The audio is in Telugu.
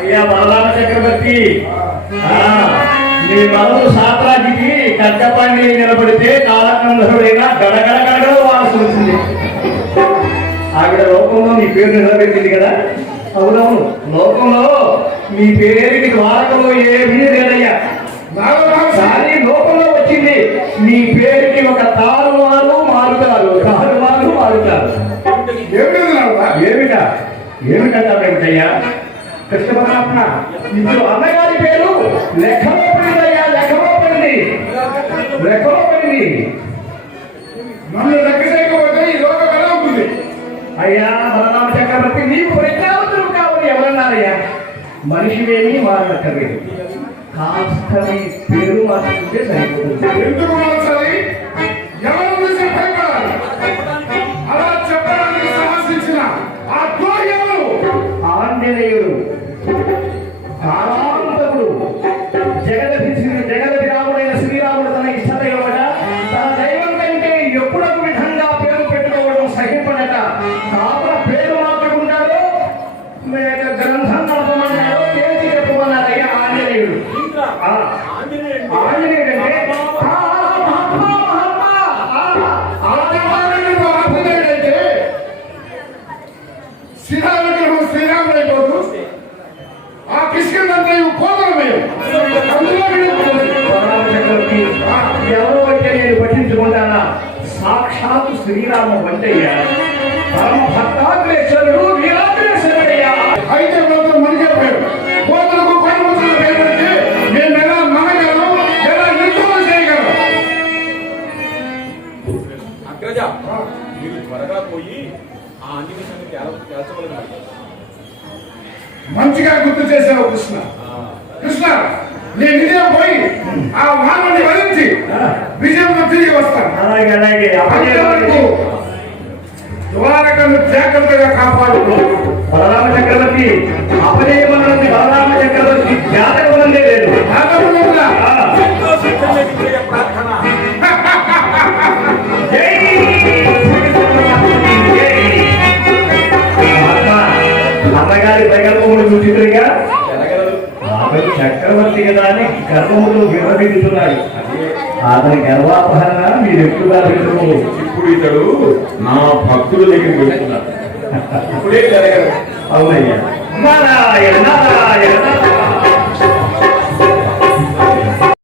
అయ్యా బలరామ చక్రవర్తి, నీ బలము సాత్రాజికి కట్టపాండి నిలబడితే కాలకంధరుడైనా గడగడ గడగడ వాల్సి వచ్చింది. ఆవిడ లోకంలో నీ పేరు నిలబెట్టింది కదా. అవునవును, లోకంలో నీ పేరుకి ద్వారకలో ఏమీ లేదయ్యా. కానీ లోకంలో వచ్చింది నీ పేరుకి ఒక తారుమారు మారుతారు, తారుమారు మారుతారు. ఏమిటా ఏమిటయ్యా కృష్ణ పరమాత్మ? ఇప్పుడు అన్నగారి పేరు లెక్కలో పడిందయ్యా, లెక్కలో పడింది, లెక్కలో పడింది. నన్ను లెక్క చేయకపోతే ఈ లోకం ఎలా ఉంటుంది? అయ్యా బలరామ చక్రవర్తి, నీకు ప్రజ్ఞావంతులు కావాలి ఎవరన్నారయ్యా? మనిషివేమీ మారనక్కర్లేదు, కాస్త నీ పేరు మార్చుకుంటే సరిపోతుంది. ఎందుకు మార్చాలి? ఎవరు చెప్పాలి? అలా చెప్పడానికి సాహసించిన ఆ ఎవరు? ఆంజనేయుడు, కాలాంతకుడు, జగదభి రాముడైన శ్రీరాముడు తన ఇష్టదైవమట. తన దైవం కంటే ఎప్పుడొక విధంగా పేరు పెట్టుకోవడం సహింపడట. కావున పేరు మార్చుకుంటాడో లేక గ్రంథం నడపమన్నాడో తేల్చి చెప్పమన్నారయ్యా ఆంజనేయుడు. ఆంజనేయుడు అంటే శ్రీరాముడైపోతూ ఆ కృష్ణుడు కోదరమేయం చక్రవర్తి, ఎవరో అంటే నేను పట్టించుకుంటానా? సాక్షాత్ శ్రీరామ వంటయ్యా, పరమ భక్తాగ్రేశ్వరుడు, వీరాగ్రేశ్వరుడయ్యా. అయితే మనిషిపోయాడు. కోదలకు పరమతులు పేరుంటే మేము ఎలా నమ్మగలం, ఎలా యుద్ధం చేయగలం? అగ్రజ, మీరు త్వరగా పోయి ఆ అన్నిటిని తేల్చగలరు. మంచిగా గుర్తు చేసావు కృష్ణ. కృష్ణ, నేను ఇదే పోయి ఆ వామని వరించి విజయంతో తిరిగి వస్తాను. అలాగే అలాగే. ద్వారకను జాగ్రత్తగా కాపాడుకో. బలరామ చక్రవర్తి, అపజయమన్నది బలరామ చక్రవర్తి జాతకమునందే లేదు. అన్నగారి ప్రగల్భములు చూసిగా అతను చక్రవర్తి కదా అని గర్వములు విరమిస్తున్నాడు. అతని గర్వాపహరణ మీరు ఎక్కువగా పెట్టుకోలేదు. ఇప్పుడు ఇతడు నా భక్తుల దగ్గరికి వెళ్తున్నాడు. ఇప్పుడే జరగదు. అవునయ్యా. నారాయణ నారాయణ.